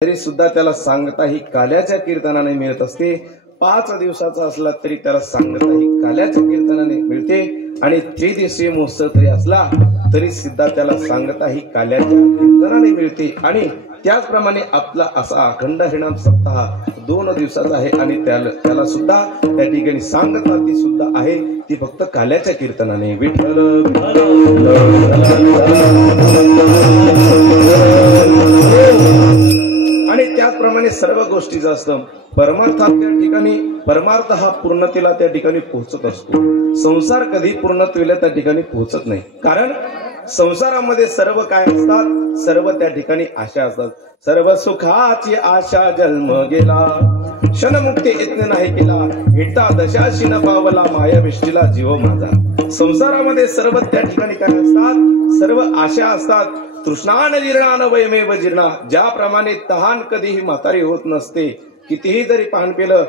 तरी सुद्धा त्याला सांगता ही काल्याच्या कीर्तनाने मिळत असते। 5 दिवसाचा असला तरी त्याला सांगता ही काल्याच्या कीर्तनाने मिळते आणि त्रिदिवसीय महोत्सव तरी असला तरी सुद्धा त्याला सांगता ही काल्याच्या कीर्तनाने मिळते। आणि त्याचप्रमाणे आपला असा अखंड हरिनाम सप्ताह 2 दिवसाचा आहे आणि त्याला सुद्धा त्या ठिकाणी सांगता ती सुद्धा आहे ती फक्त काल्याच्या कीर्तनाने। विठ्ठल आणि त्याचप्रमाणे सर्व गोष्टीचं असतं। परमार्थात त्या ठिकाणी परमार्थ हा पूर्णतेला त्या ठिकाणी पोहोचत असतो। संसार कधी पूर्णत्वेला त्या ठिकाणी पोहोचत नाही, कारण संसारामध्ये सर्व काय असतात, सर्व त्या ठिकाणी आशा असतात। सर्व सुखाची आशा जन्म गेला, क्षणमुक्ती यत्न नाही केला, हिटा दशाशी न पावला माया विष्टीला जीव माझा। संसारामध्ये सर्व त्या ठिकाणी काय असतात, सर्व आशा असतात। तृष्णान जीर्णान वयमेव जीर्णा, ज्याप्रमाणे तहान कधीही म्हातारी होत नसते, कितीही जरी पान पेलं,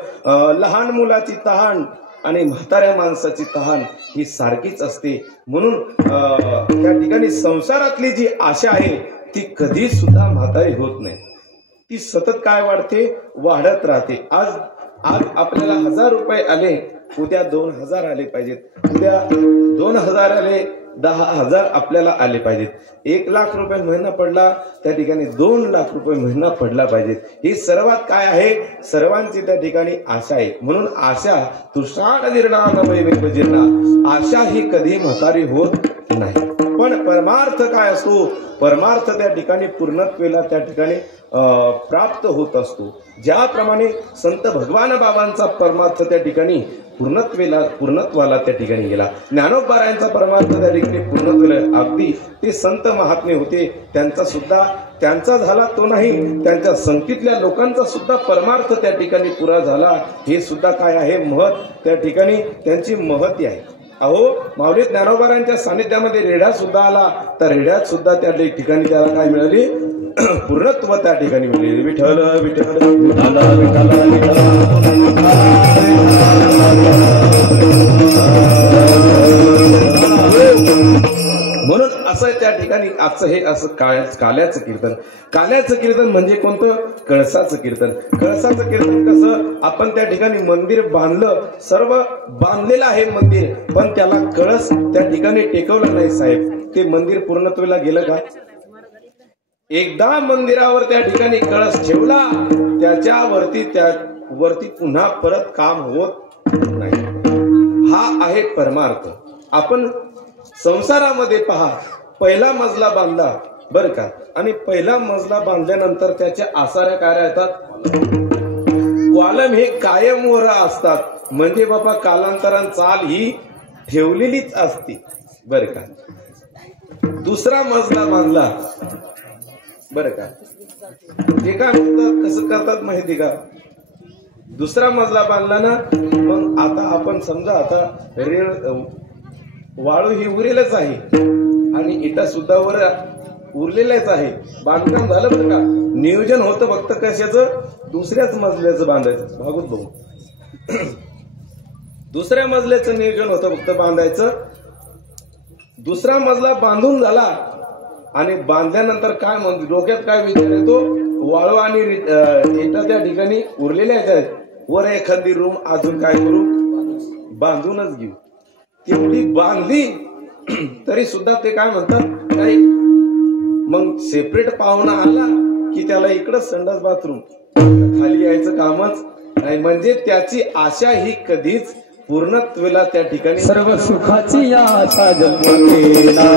लहान मुलाची तहान आणि म्हाताऱ्या माणसाची तहान ही सारखीच असते। म्हणून त्या ठिकाणी संसारातली जी आशा आहे ती कधी सुद्धा म्हातारी होत नाही, ती सतत काय वाढते, वाढत राहते। आज आपल्याला 1000 रुपये आले, उद्या 2000 आले पाहिजेत, उद्या 2000 आले, 10,000 आपल्याला आले पाहिजेत। 1,00,000 रुपये महिना पडला त्या ठिकाणी 2,00,000 रुपये महिना पडला पाहिजेत। ही सर्वात काय आहे, सर्वांची त्या ठिकाणी आशा आहे। म्हणून आशा तृष्णान जीर्णान वयमेव जीर्णा, आशा ही कधी म्हातारी होत नाही। पण परमार्थ काय असतो, परमार्थ त्या ठिकाणी पूर्णत्वेला त्या ठिकाणी प्राप्त होत असतो। ज्याप्रमाणे संत भगवान बाबांचा परमार्थ त्या ठिकाणी पूर्णत्वाला त्या ठिकाणी गेला, ज्ञानोबारायांचा परमार्थ त्या ठिकाणी पूर्णत्वाला, अगदी ते संत महात्मे होते, त्यांचा झाला तो नाही, त्यांच्या संतीतल्या लोकांचा सुद्धा परमार्थ त्या ठिकाणी पुरा झाला। हे सुद्धा काय आहे, महत त्या ठिकाणी त्यांची महती आहे। अहो माऊली ज्ञानोबारांच्या सानिध्यामध्ये रेढा सुद्धा आला, तर रेढ्यात सुद्धा त्या ठिकाणी त्याला काय मिळाली, पूर्णत्व त्या ठिकाणी मिळाले। विठ्ठल विठ्ठल विठ्ठल विठ्ठल म्हणून असं त्या ठिकाणी आजचं हे असं काल्याचं कीर्तन। काल्याचं कीर्तन म्हणजे कोणतं, कळसाचं कीर्तन। कळसाचं कीर्तन कसं, आपण त्या ठिकाणी मंदिर बांधलं, सर्व बांधलेलं आहे मंदिर, पण त्याला कळस त्या ठिकाणी टेकवला नाही साहेब, ते मंदिर पूर्णत्वाला गेलं का? एकदा मंदिरावर त्या ठिकाणी कळस ठेवला, त्यावरती पुन्हा परत काम होत नाही। हा आहे परमार्थ। आपण संसारामध्ये पहा, पहिला मजला बांधला बर का, आणि पहिला मजला बांधल्यानंतर त्याच्या आसाऱ्या काय राहतात, कॉलम हे कायम वर असतात, म्हणजे बाबा कालांतराने चाल ही ठेवलेलीच असते बर का। दुसरा मजला बांधला बर का, ते काय म्हणतात, कसं करतात माहिती का, दुसरा मजला बांधला ना, मग आता आपण समजा आता वाळू ही उरेलच आहे आणि इटा सुद्धा वर उरलेलाच आहे, बांधकाम झालं बरं का, नियोजन होतं फक्त कशाचं, दुसऱ्याच मजल्याचं बांधायचं, भागवत भाऊ दुसऱ्या मजल्याचं नियोजन होतं फक्त बांधायचं। दुसरा मजला बांधून झाला आणि बांधल्यानंतर काय म्हणतो, डोक्यात काय विचार येतो, वाळू आणि इटा त्या ठिकाणी उरलेल्या आहेत, वर एखादी रूम अजून काय करू, बांधूनच घेऊ। तेवढी बांधली तरी सुद्धा ते काय म्हणतात, काही मग सेपरेट पाहुणा आला की त्याला इकडं संडास बाथरूम, खाली यायचं कामच नाही। म्हणजे त्याची आशा ही कधीच पूर्णत्वेला त्या ठिकाणी, सर्व सुखाची आशा जन्म गेला,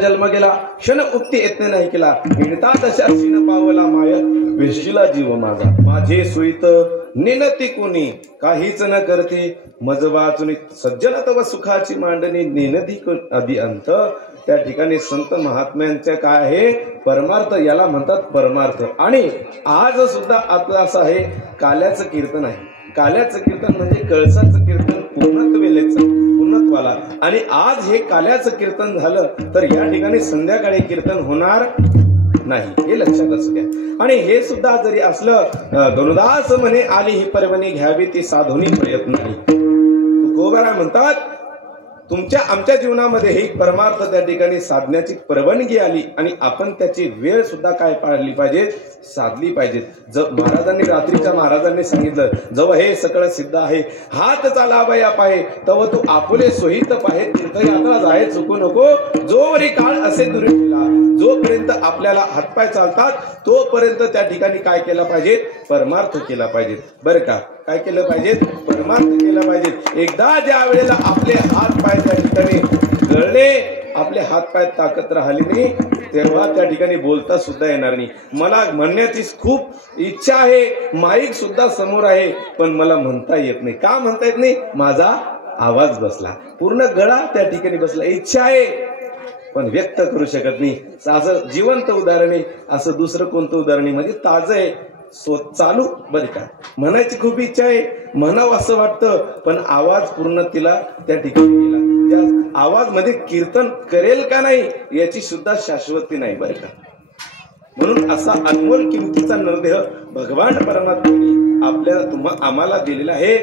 जन्म गेला, क्षण उक्ती यत्न नाही केला, हिंडता दशाशी न पावला माया विष्टीला जीव माझा। माझे सुईत निनती कोणी काहीच न करते, मज वाचुनी सज्जन तव सुखाची मांडणी, निनदी आदि अंत त्या ठिकाणी संत महात्म्यांच्या काय आहे परमार्थ, याला म्हणतात परमार्थ. आणि आज सुद्धा आपलं असं आहे काल्याचं कीर्तन आहे. काल्याचं कीर्तन म्हणजे कळसाचं कीर्तन पूर्णत्वाला. आणि आज हे काल्याचं कीर्तन झालं तर या ठिकाणी संध्याकाळी कीर्तन होणार नाही, हे लक्षात असू द्या. आणि हे सुद्धा जरी असलं गरुदास म्हणे आली ही पर्वणी घ्यावी ती साधुनी प्रयत्नाने. तुकोबरा म्हणतात तुमच्या आमच्या जीवनामध्ये ही परमार्थ त्या ठिकाणी साधण्याची परवानगी आली आणि आपण त्याची वेळ सुद्धा काय पाळली पाहिजे, साधली पाहिजे. महाराजांनी रात्रीच्या महाराजांनी सांगितलं जव हे सगळं सिद्ध आहे हात चालावया पाहे तव तू आपुले सोहित पाहे तीर्थयात्रा जाय चुकू नको जोवरी काळ असे दुरी केला. जोपर्यंत आपल्याला हातपाय चालतात तोपर्यंत त्या ठिकाणी काय केलं पाहिजे, परमार्थ केला पाहिजे. बरं का, काय केलं पाहिजे, परमार्थ केला पाहिजे. एकदा ज्या वेळेला आपले हात पाय त्या ठिकाणी गळले, आपले हात पाय ताकद राहिली नाही, तेव्हा त्या ठिकाणी बोलता सुद्धा येणार नाही. मला म्हणण्याची खूप इच्छा आहे, माईक सुद्धा समोर आहे, पण मला म्हणता येत नाही. का म्हणता येत नाही, माझा आवाज बसला, पूर्ण गळा त्या ठिकाणी बसला. इच्छा आहे पण व्यक्त करू शकत नाही. असं जिवंत उदाहरण आहे, असं दुसरं कोणतं उदाहरण नाही, म्हणजे ताजं आहे चालू. बरं का, म्हणायची खूप इच्छा आहे, म्हणावं असं वाटतं, पण आवाज पूर्ण तिला त्या ठिकाणी गेला. त्या आवाज मध्ये कीर्तन करेल का नाही याची सुद्धा शाश्वती नाही. बरं का, म्हणून असा अनमोल किमतीचा नरदेह भगवान परमात्म्याने आपल्याला आम्हाला दिलेला आहे.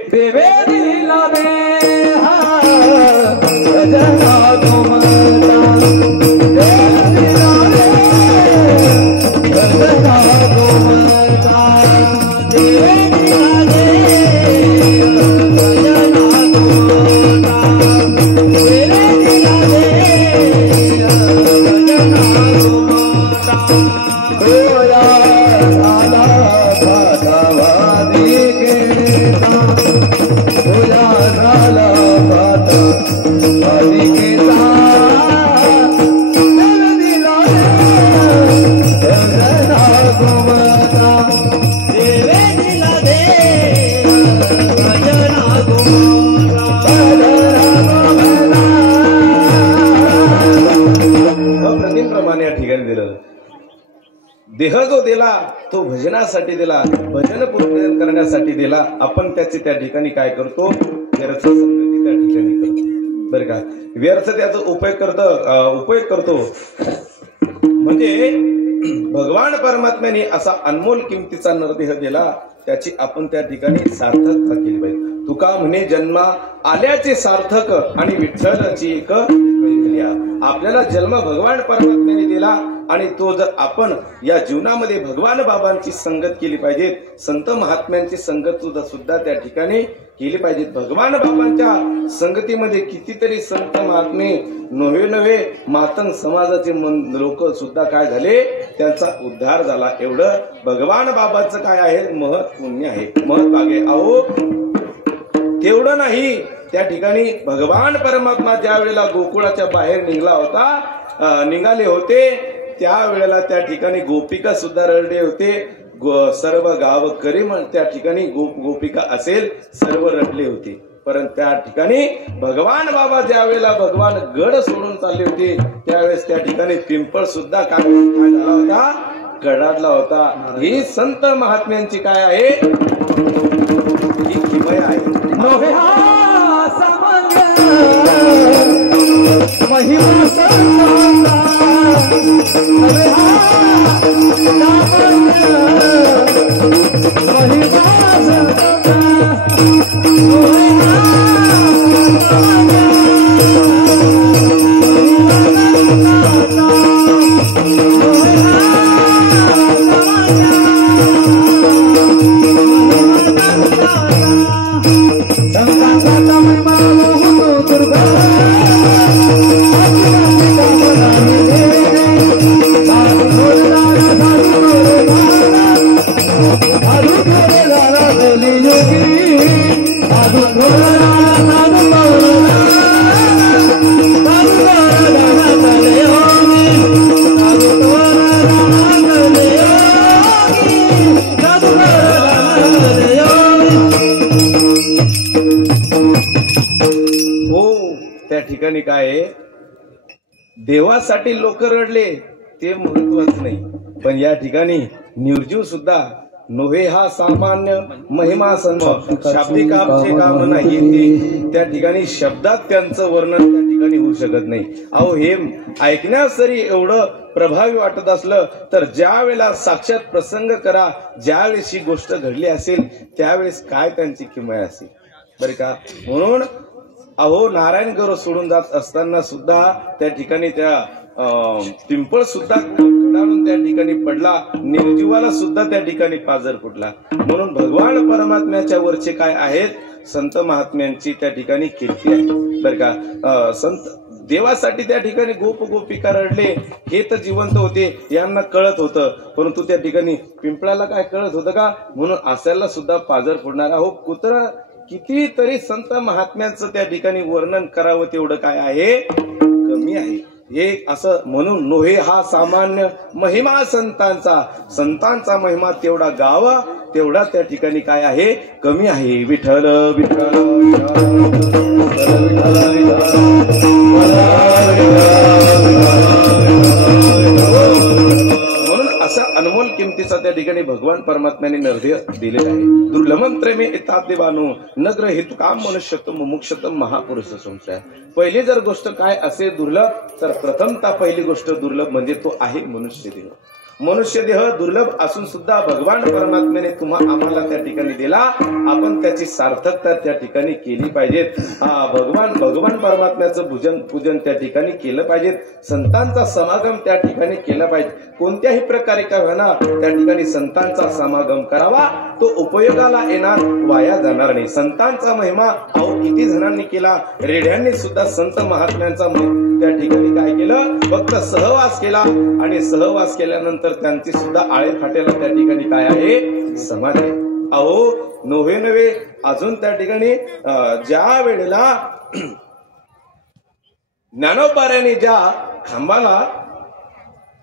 देह जो दिला तो भजनासाठी दिला, भजन पूर्ण करण्यासाठी दिला. आपण त्याचे त्या ठिकाणी काय करतो, व्यर्थ संगती त्या ठिकाणी करतो. बरं का, व्यर्थ त्याचा उपयोग करतो. म्हणजे भगवान परमात्म्याने असा अनमोल किमतीचा नरदेह दिला, त्याची आपण त्या ठिकाणी सार्थकता केली पाहिजे. तुका म्हणे जन्मा आल्याचे सार्थक आणि विठ्ठलाची एक आपल्याला जन्म भगवान परमात्म्याने दिला आणि तो जर आपण या जीवनामध्ये भगवान बाबांची संगत केली पाहिजे, संत महात्म्यांची संगत सुद्धा त्या ठिकाणी केली पाहिजे. भगवान बाबांच्या संगतीमध्ये कितीतरी संत महात्मे नवे मातंग समाजाचे लोक सुद्धा काय झाले, त्यांचा उद्धार झाला. एवढं भगवान बाबांचं काय आहे, महत् पुण्य आहे, महत्भागे. अहो तेवढं नाही, त्या ठिकाणी भगवान परमात्मा ज्या वेळेला गोकुळाच्या बाहेर निघाले होते त्यावेळेला त्या ठिकाणी गोपिका सुद्धा रडले होते. सर्व गावकरी त्या ठिकाणी गोपिका असेल सर्व रडले होते. परंतु त्या ठिकाणी भगवान बाबा ज्या वेळेला भगवान गड सोडून चालले होते त्यावेळेस त्या ठिकाणी पिंपळ सुद्धा काय झाला होता, कडाडला होता. ही संत महात्म्यांची काय आहे, ही किमया आहे. देवासाठी लोक रडले ते महत्वाचं नाही, पण या ठिकाणी निर्जीव सुद्धा नोहे हा सामान्य महिमा सन्म शाब्दिक आपचे काम नाही ते त्या ठिकाणी शब्दात त्यांचं वर्णन त्या ठिकाणी होऊ शकत नाही. अहो हे ऐकण्यास जरी एवढं प्रभावी वाटत असलं तर ज्या वेळेला साक्षात प्रसंग करा, ज्यावेळेस ही गोष्ट घडली असेल त्यावेळेस काय त्यांची किमया असेल बरं का. म्हणून अहो नारायणगड सोडून जात असताना सुद्धा त्या ठिकाणी त्या पिंपळ सुद्धा कडाडून त्या ठिकाणी पडला, निर्जीवाला सुद्धा त्या ठिकाणी पाजर फुटला. म्हणून भगवान परमात्म्याच्या वरचे काय आहेत संत महात्म्यांची त्या ठिकाणी कीर्ती आहे बरं का. संत देवासाठी त्या ठिकाणी गोप गोपिका रडले हे तर जिवंत होते, यांना कळत होतं, परंतु त्या ठिकाणी पिंपळाला काय कळत होतं का. म्हणून असायला सुद्धा पाजर फोडणारा हो कुत्रा कितीतरी संत महात्म्यांचं त्या ठिकाणी वर्णन करावं तेवढं काय आहे कमी आहे. हे असं म्हणून नोहे हा सामान्य महिमा संतांचा महिमा तेवढा गावा तेवढा त्या ठिकाणी काय आहे कमी आहे. विठ्ठल विठ्ठल म्हणून असा अनमोल किमतीचा त्या ठिकाणी भगवान परमात्म्याने निर्णय दिलेला आहे. दुर्लभम प्रेमे येतादेवानो नग्र हेतु काम मनुष्यत्व मुमुक्षत्व महापुरुष संशय. पहिली जर गोष्ट काय असेल दुर्लभ तर प्रथमता पहिली गोष्ट दुर्लभ म्हणजे तो आहे मनुष्य देह. मनुष्य देह दुर्लभ असून सुद्धा भगवान परमात्म्याने आम्हाला त्या ठिकाणी दिला, आपण त्याची सार्थकता त्या ठिकाणी केली पाहिजेत. भगवान परमात्म्याचं पूजन त्या ठिकाणी केलं पाहिजे, संतांचा समागम त्या ठिकाणी केला पाहिजे. कोणत्याही प्रकारे का होईना त्या ठिकाणी संतांचा समागम करावा, तो उपयोगाला येणार, वाया जाणार नाही. संतांचा महिमा अहो किती जणांनी केला, रेड्यांनी सुद्धा संत महात्म्यांचा त्या ठिकाणी काय केलं फक्त सहवास केला, आणि सहवास केल्यानंतर त्यांची सुद्धा आळे फाट्याला त्या ठिकाणी काय आहे समाज आहे. अहो नव्हे अजून त्या ठिकाणी ज्या वेळेला ज्ञानोबाऱ्याने ज्या खांबाला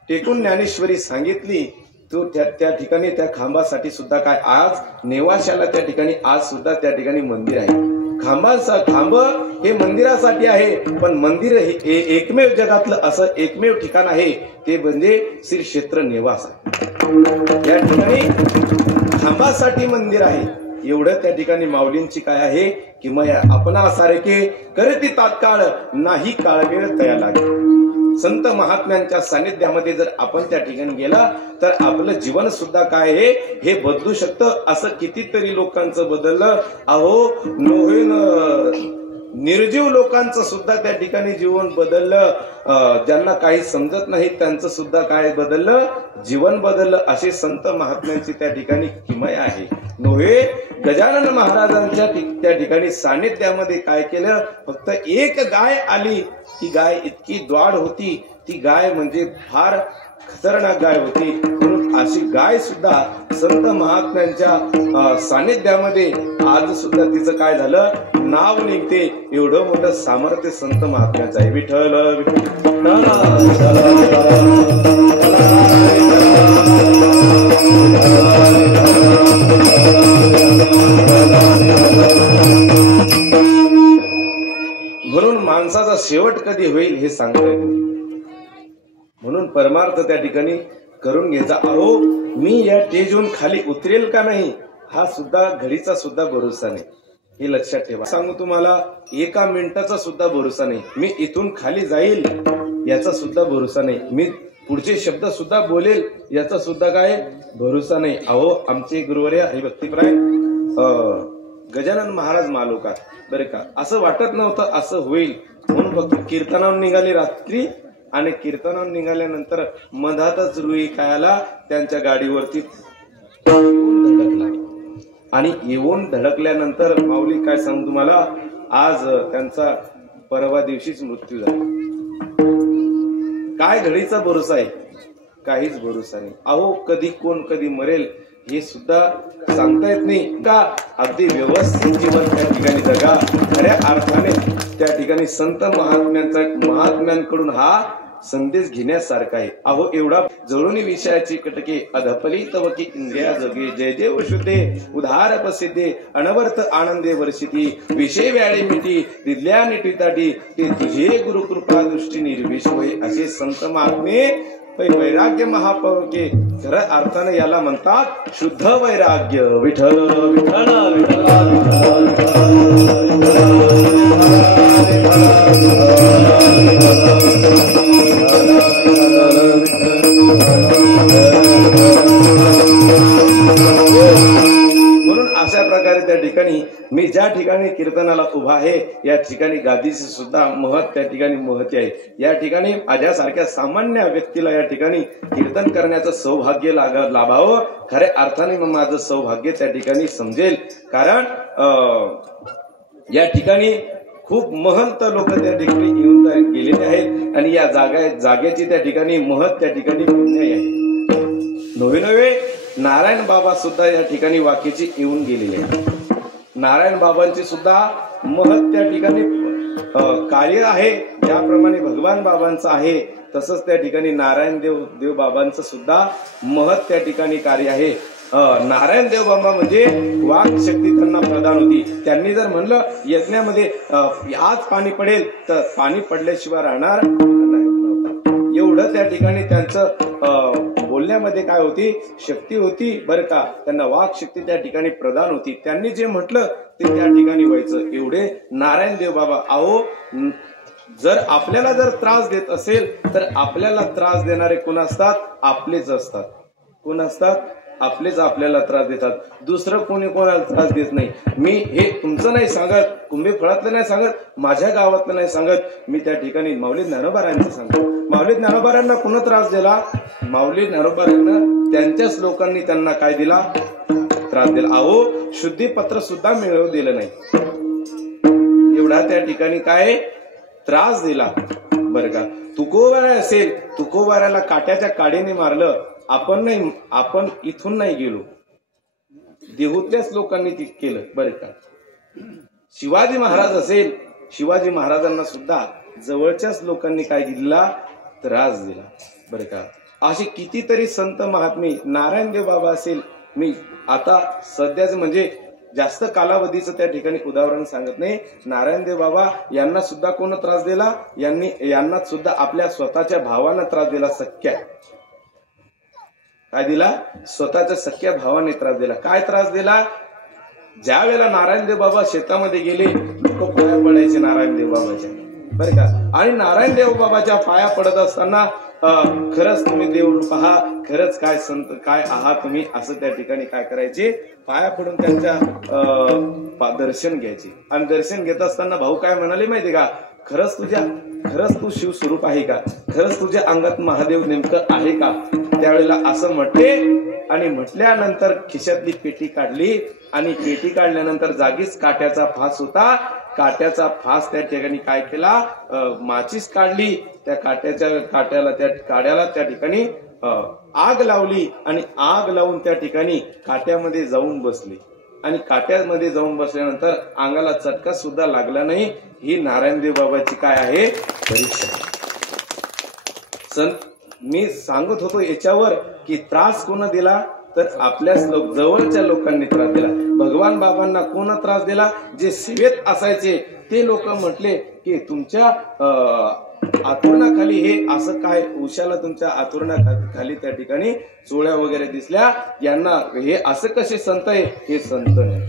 टेकून ज्ञानेश्वरी सांगितली तो त्या ठिकाणी त्या खांबासाठी सुद्धा काय आज नेवाशाला त्या ठिकाणी आज सुद्धा त्या ठिकाणी मंदिर आहे. खांब हे मंदिरासाठी आहे, पण मंदिर हे एकमेव जगातलं असं एकमेव ठिकाण आहे ते म्हणजे श्री क्षेत्र नेवासा. या ठिकाणी खांबासाठी मंदिर आहे. एवढं त्या ठिकाणी माऊलींची काय आहे किमया. आपणासारखे करती तात्काळ नाही काळवेळ तया लागे. संत महात्म्यांच्या सानिध्यामध्ये जर आपण त्या ठिकाणी गेला तर आपलं जीवन सुद्धा काय आहे हे बदलू शकतं. असं कितीतरी लोकांचं बदललं. अहो निर्जीव लोकांचं सुद्धा त्या ठिकाणी जीवन बदललं. ज्यांना काही समजत नाही त्यांचं सुद्धा काय बदललं जीवन बदललं. असे संत महात्म्यांची त्या ठिकाणी किमया आहे. नोहे गजानन महाराजांच्या त्या ठिकाणी सानिध्यामध्ये काय केलं फक्त एक गाय आली. ती गाय इतकी द्वाड होती, ती गाय म्हणजे फार खतरनाक गाय होती. म्हणून अशी गाय सुद्धा संत महात्म्यांच्या सानिध्यामध्ये आज सुद्धा तिचं काय झालं नाव निघते. एवढं मोठं सामर्थ्य संत महात्म्याचं आहे. विठ्ठल म्हणून माणसाचा शेवट कधी होईल हे सांगता येत नाही. म्हणून परमार्थ त्या ठिकाणी करून घ्यायचा. अहो मी या स्टेजहून खाली उतरेल का नाही हा सुद्धा घडीचा सुद्धा भरोसा नाही, हे लक्षात ठेवा. सांगू तुम्हाला एका मिनिटाचा सुद्धा भरोसा नाही. मी इथून खाली जाईल याचा सुद्धा भरोसा नाही. मी पुढचे शब्द सुद्धा बोलेल याचा सुद्धा काय भरोसा नाही. अहो आमचे गुरुवर्य हरिभक्तीप्राय गजानन महाराज मालोकार बरे का असं वाटत नव्हतं असं होईल म्हणून फक्त कीर्तनावर निघाले रात्री, आणि कीर्तनावर निघाल्यानंतर मधातच रुई कायाला त्यांच्या गाडीवरती धडकला, आणि येऊन धडकल्यानंतर माऊली काय सांगू तुम्हाला आज त्यांचा परवा दिवशीच मृत्यू झाला. काय घडीचा भरोसा आहे, काहीच भरोसा नाही. अहो कधी कोण कधी मरेल हे सुद्धा सांगता येत नाही का. अगदी व्यवस्थित जीवन त्या ठिकाणी जगा. खऱ्या अर्थाने त्या ठिकाणी संत महात्म्यांकडून हा संदेश घेण्यासारखा आहे. अहो एवढा जळून विषयाची कटके अधपली तवकी इंद्रिया जगे जय जय वशुते उधार प्रसिद्धे अनवर्थ आनंदे वर्षिती विषय व्याळे मिटी दिल्या निटिताटी ते तुझे गुरुकृपा दृष्टी निर्विष होय असे संत महात्मे वैराग्य महापौके खऱ्या अर्थाने याला म्हणतात शुद्ध वैराग्य. विठ्ठल विठ्ठल म्हणून अशा प्रकारे त्या ठिकाणी मी ज्या ठिकाणी कीर्तनाला उभा आहे या ठिकाणी गादीचे सुद्धा महत्व त्या ठिकाणी महत्व आहे. या ठिकाणी माझ्यासारख्या सामान्य व्यक्तीला या ठिकाणी कीर्तन करण्याचं सौभाग्य लाभावं. खऱ्या अर्थाने मग माझं सौभाग्य त्या ठिकाणी समजेल. कारण या ठिकाणी खूप महंत लोक त्या ठिकाणी येऊन गेलेले आहेत आणि या जागेची त्या ठिकाणी महत्व त्या ठिकाणी पुण्य आहे. नवे नवे नारायण बाबा सुद्धा या ठिकाणी वाक्याची येऊन गेलेले आहेत. नारायण बाबांचे सुद्धा महत्व त्या ठिकाणी कार्य आहे. ज्याप्रमाणे भगवान बाबांचं आहे तसंच त्या ठिकाणी नारायण देव बाबांचं सुद्धा महत्व त्या ठिकाणी कार्य आहे. नारायण देव बाबा म्हणजे वाक शक्ती त्यांना प्रदान होती. त्यांनी जर म्हणलं यज्ञामध्ये आज पाणी पडेल तर पाणी पडल्याशिवाय राहणार नाही. एवढं त्या ठिकाणी त्यांचं बोलण्यामध्ये काय होती शक्ती होती बरं का. त्यांना वाक शक्ती त्या ठिकाणी प्रदान होती. त्यांनी जे म्हटलं ते त्या ठिकाणी व्हायचं. एवढे नारायण देव बाबा. अहो जर आपल्याला जर त्रास देत असेल तर आपल्याला त्रास देणारे कोण असतात? आपलेच असतात. कोण असतात? आपलेच आपल्याला त्रास देतात. दुसरं कोणी कोणाला त्रास देत नाही. मी हे तुमचं नाही सांगत, कुंभे फळातलं नाही सांगत, माझ्या गावातलं नाही सांगत, मी त्या ठिकाणी माऊली ज्ञानोबारांचं सांगतो. माऊली ज्ञानोबारांना कोण त्रास दिला? माऊली ज्ञानोबारांना त्यांच्याच लोकांनी त्यांना काय दिला? त्रास दिला. अहो शुद्धीपत्र सुद्धा मिळवू दिलं नाही. एवढा त्या ठिकाणी काय त्रास दिला बरं का. तुकोबारा असेल, तुकोबाराला काट्याच्या काडीने मारलं. आपण इथून नाही गेलो, देहूतल्याच लोकांनी ते केलं बरं का. शिवाजी महाराज असेल, शिवाजी महाराजांना सुद्धा जवळच्याच लोकांनी काय दिला? त्रास दिला बरं का. असे कितीतरी संत महात्मे. नारायण देव बाबा असेल, मी आता सध्याच म्हणजे जास्त कालावधीचं त्या ठिकाणी उदाहरण सांगत नाही. नारायण देव बाबा यांना सुद्धा कोण त्रास दिला? यांना सुद्धा आपल्या स्वतःच्या भावांना त्रास दिला. सख्या काय दिला? स्वतःच्या सख्या भावाने त्रास दिला. काय त्रास दिला? ज्या वेळेला नारायणदेव बाबा शेतामध्ये गेले लोक पाया पडायचे नारायणदेव बाबाच्या बरं का. आणि नारायणदेव बाबाच्या पाया पडत असताना खरंच तुम्ही देव पहा, खरंच काय संत काय आहात तुम्ही, असं त्या ठिकाणी काय करायचे? पाया पडून त्यांच्या दर्शन घ्यायचे. आणि दर्शन घेत असताना भाऊ काय म्हणाले माहितीये का? खरंच तू शिवस्वरूप आहे का? खरंच तुझ्या अंगात महादेव नेमकं आहे का? त्यावेळेला असं म्हटले आणि म्हटल्यानंतर खिशातली पेटी काढली आणि पेटी काढल्यानंतर जागीच काट्याचा फास होता. काट्याचा फास त्या ठिकाणी काय केला? माचीस काढली. त्या काट्याला त्या ठिकाणी आग लावली आणि आग लावून त्या ठिकाणी काट्यामध्ये जाऊन बसली. आणि काट्यामध्ये जाऊन बसल्यानंतर अंगाला चटका सुद्धा लागला नाही. ही नारायणदेव बाबाची काय आहे? परीक्षा. मी सांगत होतो याच्यावर की त्रास कोण दिला? तर आपल्याच जवळच्या लोकांनी त्रास दिला. भगवान बाबांना कोण त्रास दिला? जे सेवेत असायचे ते लोक म्हटले की तुमच्या आतुरणाखाली हे असं काय? उशाला तुमच्या आतुरणाखाली त्या ठिकाणी चोळ्या वगैरे दिसल्या. यांना हे असं कसे संत आहे? हे संत नाही.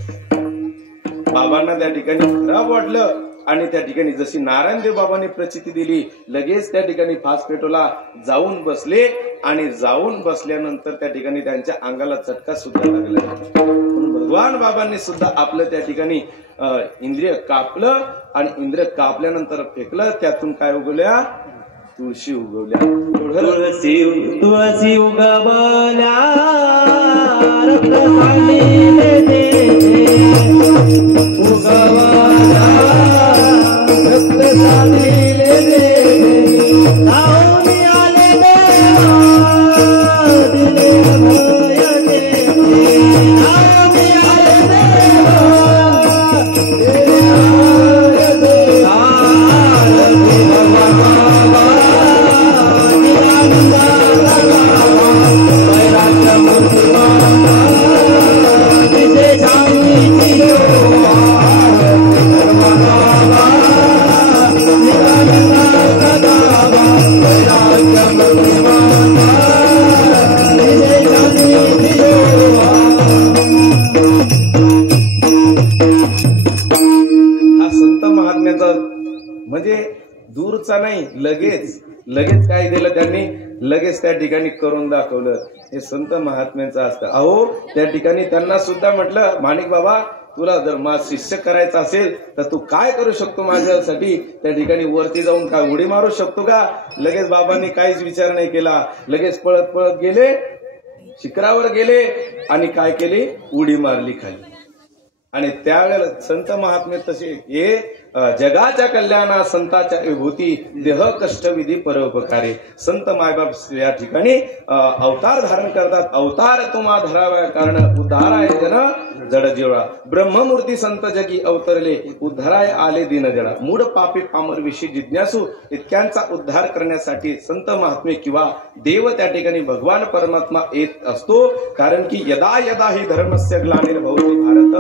बाबांना त्या ठिकाणी खराब वाटलं आणि त्या ठिकाणी जशी नारायणदेव बाबांनी प्रचिती दिली लगेच त्या ठिकाणी फास पेटवला, जाऊन बसले आणि जाऊन बसल्यानंतर त्या ठिकाणी त्यांच्या अंगाला चटका सुद्धा लागला. भगवान बाबांनी सुद्धा आपलं त्या ठिकाणी इंद्रिय कापलं आणि इंद्रिय कापल्यानंतर फेकलं. त्यातून काय उगवल्या? तुळशी उगवल्या. तुळसी उगवल्या लगेच काय दिलं त्यांनी, लगेच त्या ठिकाणी करून दाखवलं. हे संत महात्म्यांचं असतं. अहो त्या ठिकाणी त्यांना सुद्धा म्हटलं, माणिक बाबा तुला जर माझा शिष्य करायचा असेल तर तू काय करू शकतो माझ्यासाठी? त्या ठिकाणी वरती जाऊन काय उडी मारू शकतो का? लगेच बाबांनी काहीच विचार नाही केला, लगेच पळत पळत गेले, शिखरावर गेले आणि काय केले, उडी मारली खाली. आणि त्यावेळेला संत महात्मे तसे हे जगाच्या कल्याणा संताच्या विभूती देह कष्टविधी परोपकारे. संत मायबाप या ठिकाणी अवतार धारण करतात. अवतार तुम्हा धराव्या कारण उद्धाराय जन जड जीवा. ब्रह्ममूर्ती संत जगी अवतरले उद्धाराय आले दिन जडा. मूढ पापी पामर विषयी जिज्ञासू इतक्यांचा उद्धार करण्यासाठी संत महात्मे किंवा देव त्या ठिकाणी भगवान परमात्मा येत असतो. कारण की यदा यदा ही धर्मस्य ग्लानिर्भवति भारत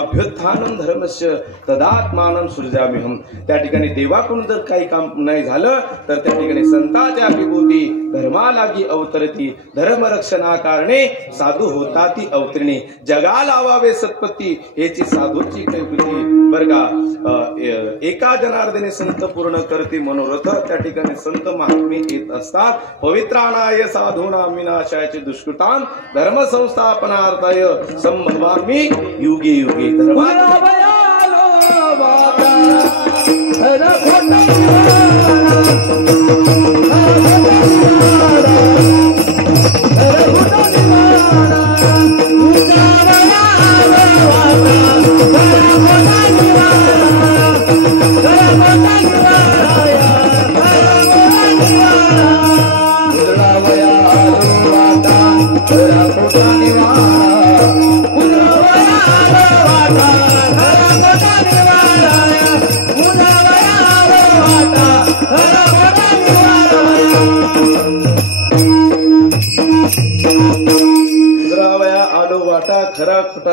अभ्युत्थानं धर्मस्य तदात्मानं सृजाम्यहम्. त्या ठिकाणी देवाकडून जर काही काम नाही झालं तर त्या ठिकाणी संतांच्या विभूती धर्मालागी अवतरती. धर्मरक्षणा कारणे साधू होता ती अवतरणी. जगा लावावे सत्पत्ती हेची साधूची कैफिती. बर का, एका जनार्दने संत पूर्ण करते मनोरथ. त्या ठिकाणी संत महात्मे येत असतात. पवित्राणाय साधूना विनाशाचे दुष्कृताम धर्म संस्थापनार्थाय संभवामी युगे युगे. खरा खोटा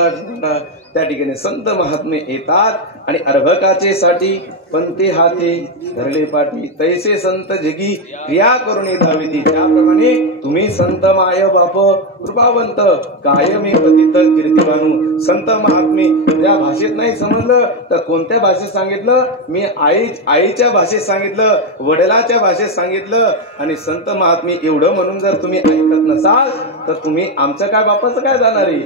त्या ठिकाणी संत महात्मे येतात आणि अर्भकाचे साठी पंते हाते धरले पाठी. तैसे संत जगी क्रिया करून धाविती. त्याप्रमाणे तुम्ही संत माय बाप कृपावंत कायमी पतित कीर्तिवानू. संत महात्मे त्या भाषेत नाही समजलं तर कोणत्या भाषेत सांगितलं? मी आईच्या भाषेत सांगितलं, वडिलाच्या भाषेत सांगितलं. आणि संत महात्मे एवढं म्हणून जर तुम्ही ऐकत नसाल तर तुम्ही आमच्या काय बापाचं काय जाणार आहे?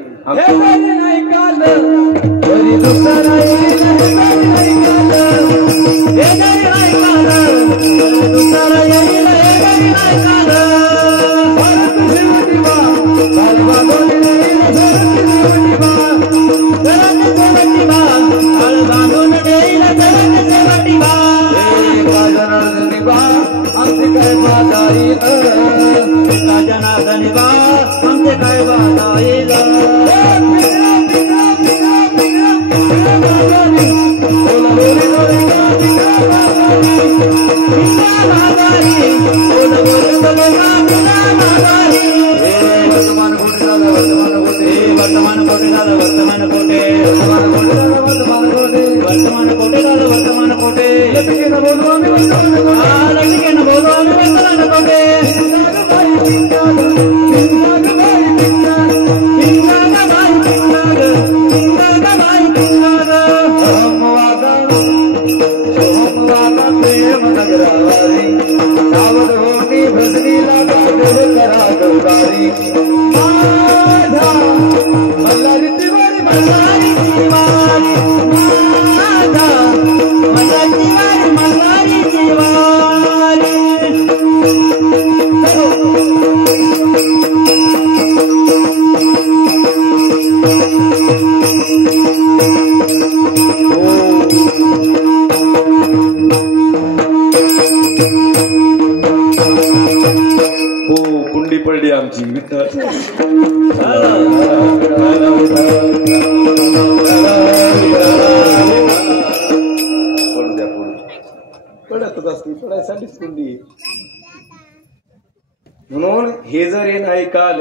म्हणून हे जरे नाही काल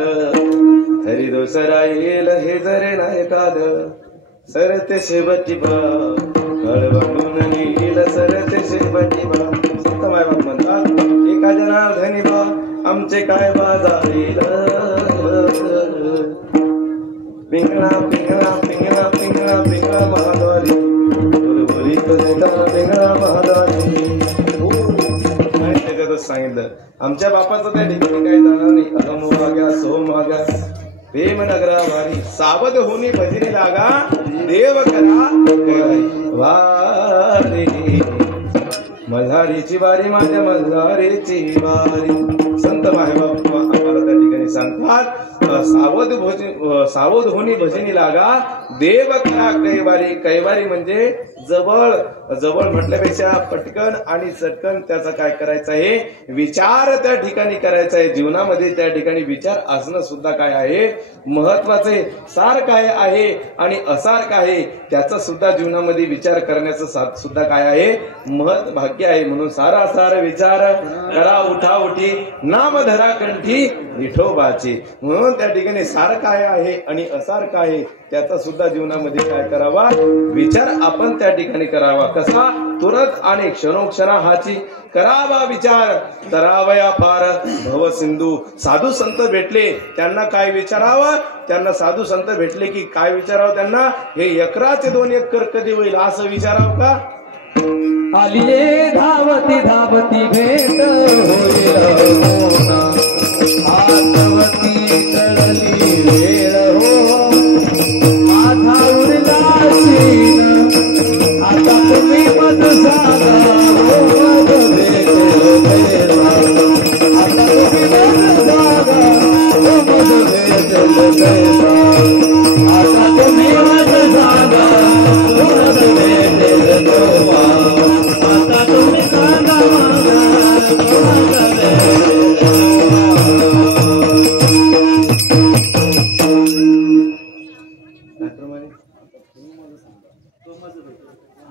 हरी दोसरा येल. हे जरे नाही काल सरते शेवटी बा कळवून येईल सरते शेवटी बा. संत मायबाप म्हणतात एका जनार्दनी बा आमचे काय बाजारील. पिंगळा पिंगळा पिंगळा पिंगळा पिंगळा महाद्वारी बरोबरी पिंगळा महाद्वारी. आमच्या बापाचं त्या ठिकाणी काही जाणार नाही. अहम वाग्या सोम वाग्या प्रेम नगरा वारी सावध होनी भजनी लागा देव करा वारी. मल्हारीची वारी माझ्या मल्हारीची वारी. संत मायबाप आम्हाला त्या ठिकाणी सांगतात सावध होनी भजनी लागा देव करा कैवारी. कैवारी म्हणजे जवळ जवळ म्हटल्यापेक्षा पटकन आणि चटकन त्याचा काय करायचं आहे विचार त्या ठिकाणी करायचा आहे. जीवनामध्ये त्या ठिकाणी विचार असणं सुद्धा काय आहे महत्वाचे. सार काय आहे आणि असार काय आहे त्याचा सुद्धा जीवनामध्ये विचार करण्याचं सुद्धा काय आहे महत् भाग्य आहे. म्हणून सारा सार विचार करा उठा उठी नाम धरा कंठी विठोबाची. म्हणून त्या ठिकाणी सार काय आहे आणि असार काय आहे त्याचा सुद्धा जीवनामध्ये काय करावा विचार आपण त्या ठिकाणी करावा. कसा तुरंत आणि क्षणोक्षणा हाची करावा विचार तरावया पार भव सिंधू. साधू संत भेटले त्यांना काय विचारावं. त्यांना साधू संत भेटले की काय विचारावं त्यांना हे एकराचे 2 एकर कधी होईल असं विचारावं का. आलिये धावती धावती भेट होईल आठवती कळली वेळ हो. माझा उरला शीन आता तुम्ही मज सांगा हो. मज भेटेल बेला आता तुम्ही मज सांगा हो. मज भेटेल बेला आता तुम्ही मज सांगा हो. मज भेटेल बेला आता तुम्ही सांगा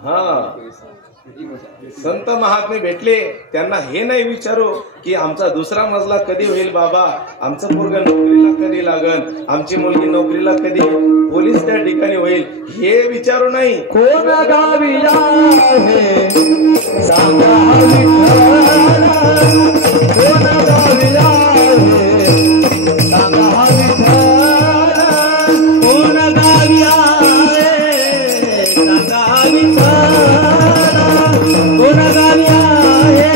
हा. संत महात्मे भेटले त्यांना हे नाही विचारू की आमचा दुसरा मजला कधी होईल बाबा. आमचं पोरग नोकरीला कधी लागल. आमची मुलगी नोकरीला कधी पोलीस त्या ठिकाणी होईल हे विचारू नाही. कोण गावी आहे सांगा विठ्ठल. कोण गावी आहे सांगा विठ्ठल. कोण गावी आहे सांगा विठ्ठल. कोण गावी आहे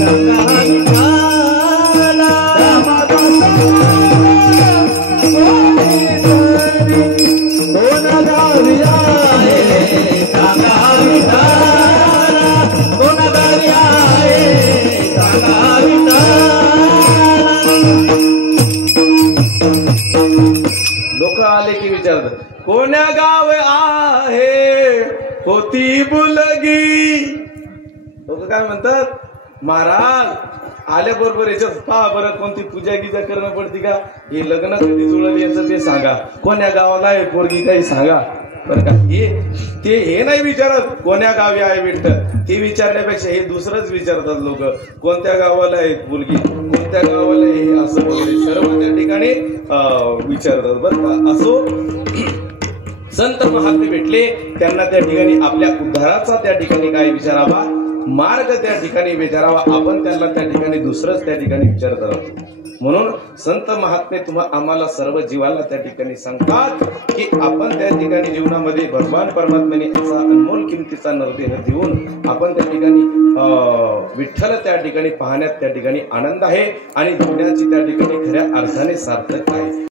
सांगा विठ्ठल. कोण गावी आहे सांगा विठ्ठल. कोण गावी आहे सांगा विठ्ठल. लोक आले की विचारतात कोण्या गाव आहे होती बुलगी. लोक काय म्हणतात महाराज आल्याबरोबर याच्यात पहा बरं कोणती पूजा गिजा करणं पडती का. हे लग्न कधी जुळली याचं ते सांगा. कोण्या गावाला आहे पोरगी काही सांगा बरं का. हे नाही विचारत कोण्या गावी आहे विठ्ठल. ते विचारण्यापेक्षा हे दुसरंच विचारतात लोक. कोणत्या गावाला आहे मुलगी कोणत्या गावाला आहे असं वगैरे सर्व त्या ठिकाणी विचारतात बरं का. असो संत महात्मे भेटले त्यांना त्या ठिकाणी आपल्या उद्धाराचा त्या ठिकाणी काय विचारावा मार्ग त्या ठिकाणी विचारावा. आपण त्यांना त्या ठिकाणी दुसरंच त्या ठिकाणी विचारत आहोत. म्हणून संत महात्मे आम्हाला सर्व जीवाला त्या ठिकाणी सांगतात की आपण त्या ठिकाणी जीवनामध्ये भगवान परमात्म्याने असा अनमोल किमतीचा नरदेह देऊन आपण त्या ठिकाणी विठ्ठल त्या ठिकाणी पाहण्यात त्या ठिकाणी आनंद आहे आणि जगण्याची त्या ठिकाणी खऱ्या अर्थाने सार्थक आहे.